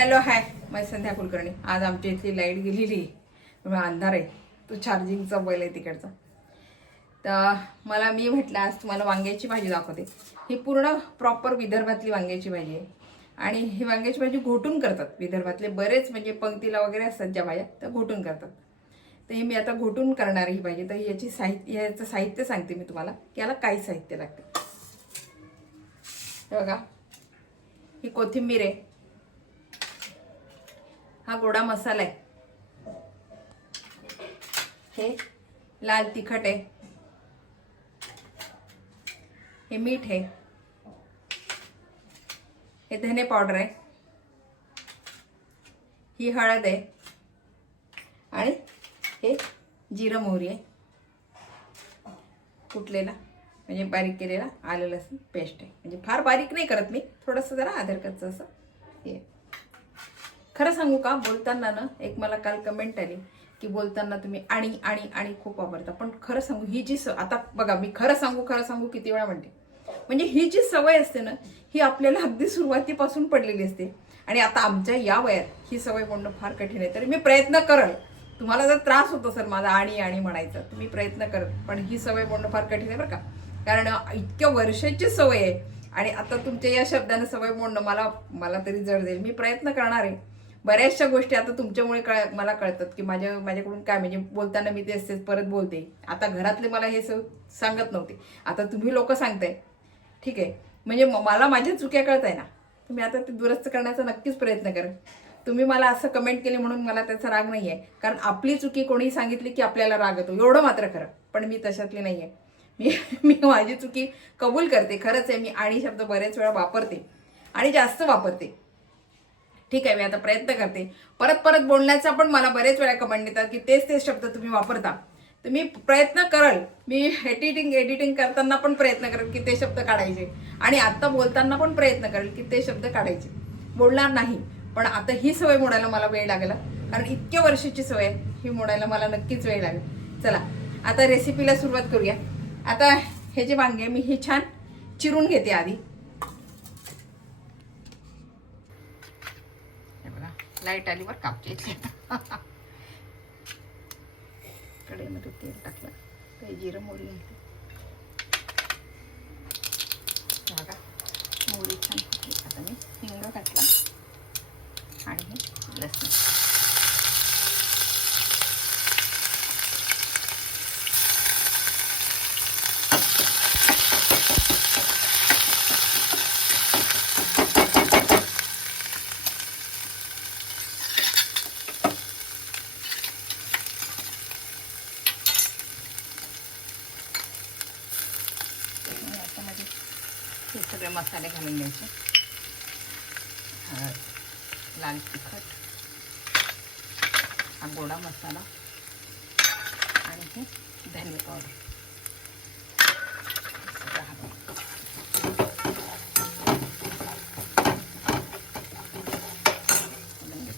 Hello hi, मी संध्या कुलकर्णी. आज आमच्या इथली लाईट गेलेली, अंधार आहे. तो चार्जिंगचा बैल आहे तिकडचा. तर मी म्हटलं आज तुम्हाला वांग्याची भाजी दाखवते. ही पूर्ण प्रॉपर विदर्भातली वांग्याची भाजी आहे. आणि ही वांग्याची भाजी घोटून करतात विदर्भातले बरेच, म्हणजे पंक्तीला वगैरे असतात ज्या भाज्या त्या घोटून करतात. तर ही मी आता घोटून करणार ही भाजी. तर याचं साहित्य सांगते मी तुम्हाला की याला काय साहित्य लागते. बघा, ही कोथिंबीर आहे, हा गोडा मसाला आहे, हे लाल तिखट आहे, हे मीठ आहे, हे धने पावडर आहे, ही हळद आहे, आणि हे जिरं मोहरी आहे कुटलेला, म्हणजे बारीक केलेला आलं लसूण पेस्ट आहे. म्हणजे फार बारीक नाही करत मी, थोडंसं जरा आदरकचं असं हे. खरं सांगू का, बोलताना ना एक मला काल कमेंट आली की बोलताना तुम्ही आणि आणि आणि खूप वापरता. पण खरं सांगू, ही जी आता बघा, मी खरं सांगू किती वेळा म्हणते, म्हणजे ही जी सवय असते ना, ही आपल्याला अगदी सुरुवातीपासून पडलेली असते. आणि आता आमच्या या वयात ही सवय मोडणं फार कठीण आहे. तरी मी प्रयत्न करल. तुम्हाला जर त्रास होतो सर माझा आणि म्हणायचं, तर मी प्रयत्न करल. पण ही सवय मोडणं फार कठीण आहे बरं का. कारण इतक्या वर्षाची सवय आहे, आणि आता तुमच्या या शब्दाने सवय मोडणं मला तरी जड जाईल. मी प्रयत्न करणार आहे. बऱ्याचशा गोष्टी आता तुमच्यामुळे मला कळतात की माझ्याकडून काय, म्हणजे बोलताना मी तेच परत बोलते. आता घरातले मला हे सांगत नव्हते, आता तुम्ही लोक सांगताय. ठीक आहे, म्हणजे मला माझ्या चुक्या कळत आहे ना, तर मी आता ते दुरुस्त करण्याचा नक्कीच प्रयत्न करेन. तुम्ही मला असं कमेंट केले म्हणून मला त्याचा राग नाही आहे, कारण आपली चुकी कोणी सांगितली की आपल्याला राग येतो, एवढं मात्र खरं. पण मी तशातली नाही आहे. मी माझी चुकी कबूल करते. खरंच आहे, मी आणि शब्द बरेच वेळा वापरते आणि जास्त वापरते. ठीक आहे, मी आता प्रयत्न करते. परत बोलण्याचा पण मला बरेच वेळा कमेंट येतात की तेच शब्द तुम्ही वापरता. तर मी प्रयत्न करल. मी एडिटिंग करताना पण प्रयत्न करेल की ते शब्द काढायचे, आणि आता बोलताना पण प्रयत्न करेल की ते शब्द काढायचे. बोलणार नाही, पण आता ही सवय मोडायला मला वेळ लागला, कारण इतक्या वर्षाची सवय ही मोडायला मला नक्कीच वेळ लागेल. चला आता रेसिपीला सुरुवात करूया. आता हे जे वांगे मी हे छान चिरून घेते आधी. लाईट आली वर कापचे कढईमध्ये तेल टाकलं, काही जिरं मोहरी घातली. बघा, मोहरी छान फुटली. आता मी हिंग घातला आणि हे लसूण. हे सगळे मसाले घालून घ्यायचे. लाल तिखट, हा गोडा मसाला, आणि हे धने पावडर.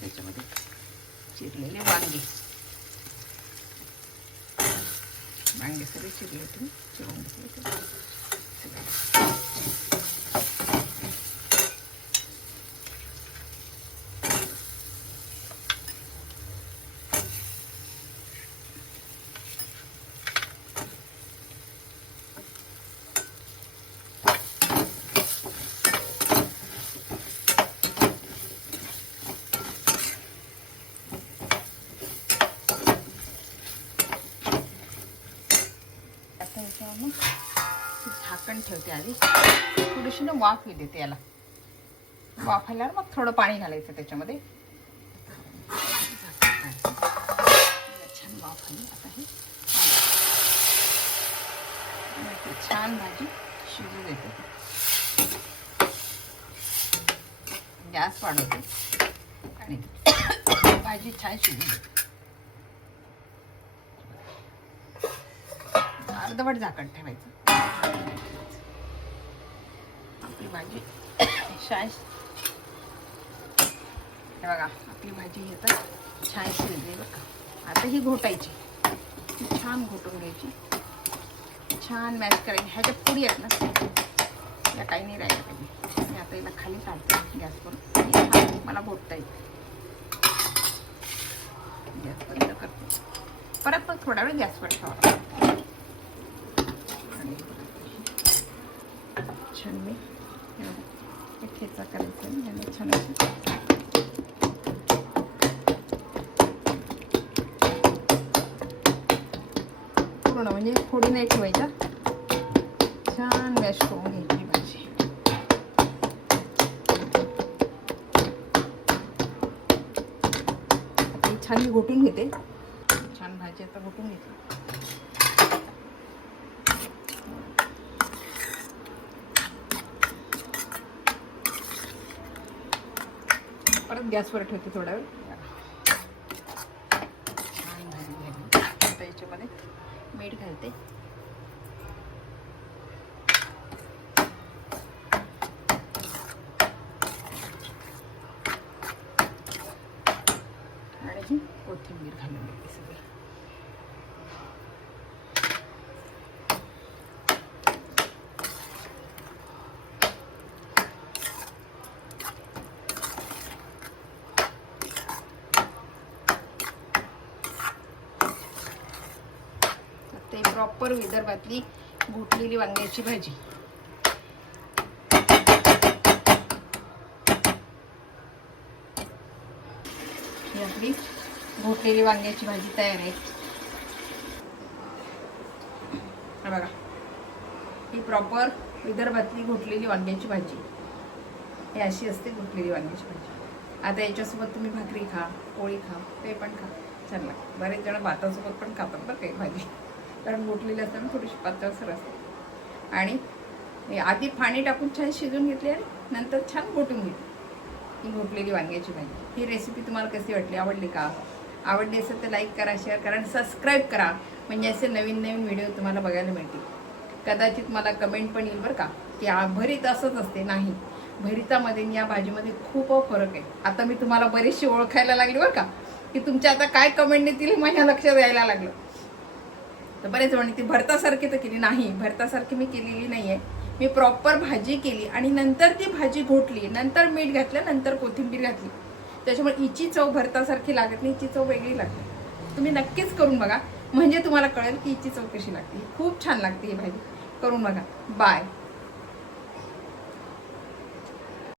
त्याच्यामध्ये चिरलेले वांगे सगळे चिरले होते, चिरून घेतले. झाकण ठेवते आधी, थोडीशी ना वाफ येते त्याला. वाफ आल्यावर मग थोडं पाणी घालायचं त्याच्यामध्ये. छान वाफ आली. आता हे छान भाजी शिजू देते. गॅस वाढवते आणि भाजी छान शिजू देते. अर्धवट झाकण ठेवायचं. आपली भाजी छान, हे बघा आपली भाजी येतं छान शिजली बघा. आता ही घोटायची, छान घोटून घ्यायची, छान मॅश करायची. ह्याच्या पुडी आहेत ना, या काही नाही राहिल्या पाहिजे. आता याला खाली काढते गॅसवर, मला बोटता येईल. गॅस बंद करते, परत मग थोडा वेळ गॅसवर ठेवा. छान मी ठेचा करायचा आहे छान अशी. पूर्ण म्हणजे फोडी नाही ठेवायचा, छान मॅश करून घ्यायची भाजी. आता ही छान मी घोटून घेते. छान भाजी आता घोटून घेते. परत गॅसवर ठेवते थोडा वेळ. छान भाजी घ्यावी. आता याच्यामध्ये मीठ घालते. आणि कोथिंबीर घालून घेते सगळी. ते प्रॉपर विदर्भातली घोटलेली वांग्याची भाजी. ही आपली घोटलेली वांग्याची भाजी तयार आहे. बघा, ही प्रॉपर विदर्भातली घोटलेली वांग्याची भाजी. ही अशी असते घोटलेली वांग्याची भाजी. आता याच्यासोबत तुम्ही भाकरी खा, पोळी खा, ते पण खा, छान लागतं. बरेच जण भातासोबत पण खातात बरं काही भाजी, कारण घोटलेली असताना थोडीशी पातळसर असते. आणि आधी पाणी टाकून छान शिजून घेतली आणि नंतर छान घोटून घेतली ही घोटलेली वांग्याची भाजी. ही रेसिपी तुम्हाला कशी वाटली, आवडली का? आवडली असेल तर लाईक करा, शेअर करा आणि सबस्क्राईब करा, म्हणजे असे नवीन नवीन व्हिडिओ तुम्हाला बघायला मिळतील. कदाचित मला कमेंट पण येईल बरं का, की भरीत असंच असते. नाही, भरितामध्ये या भाजीमध्ये खूप फरक आहे. आता मी तुम्हाला बरीचशी ओळखायला लागली बरं का, की तुमच्या आता काय कमेंट येतील हे माझ्या लक्षात यायला लागलं. तर बरेच म्हणे ती भरतासारखी तर केली. नाही, भरतासारखी मी केलेली नाही आहे. मी प्रॉपर भाजी केली आणि नंतर ती भाजी घोटली, नंतर मीठ घातलं, नंतर कोथिंबीर घातली. त्याच्यामुळे हिची चव भरतासारखी लागत नाही, हिची चव वेगळी लागते. तुम्ही नक्कीच करून बघा, म्हणजे तुम्हाला कळेल की हिची चव कशी लागते. खूप छान लागते ही भाजी, करून बघा. बाय.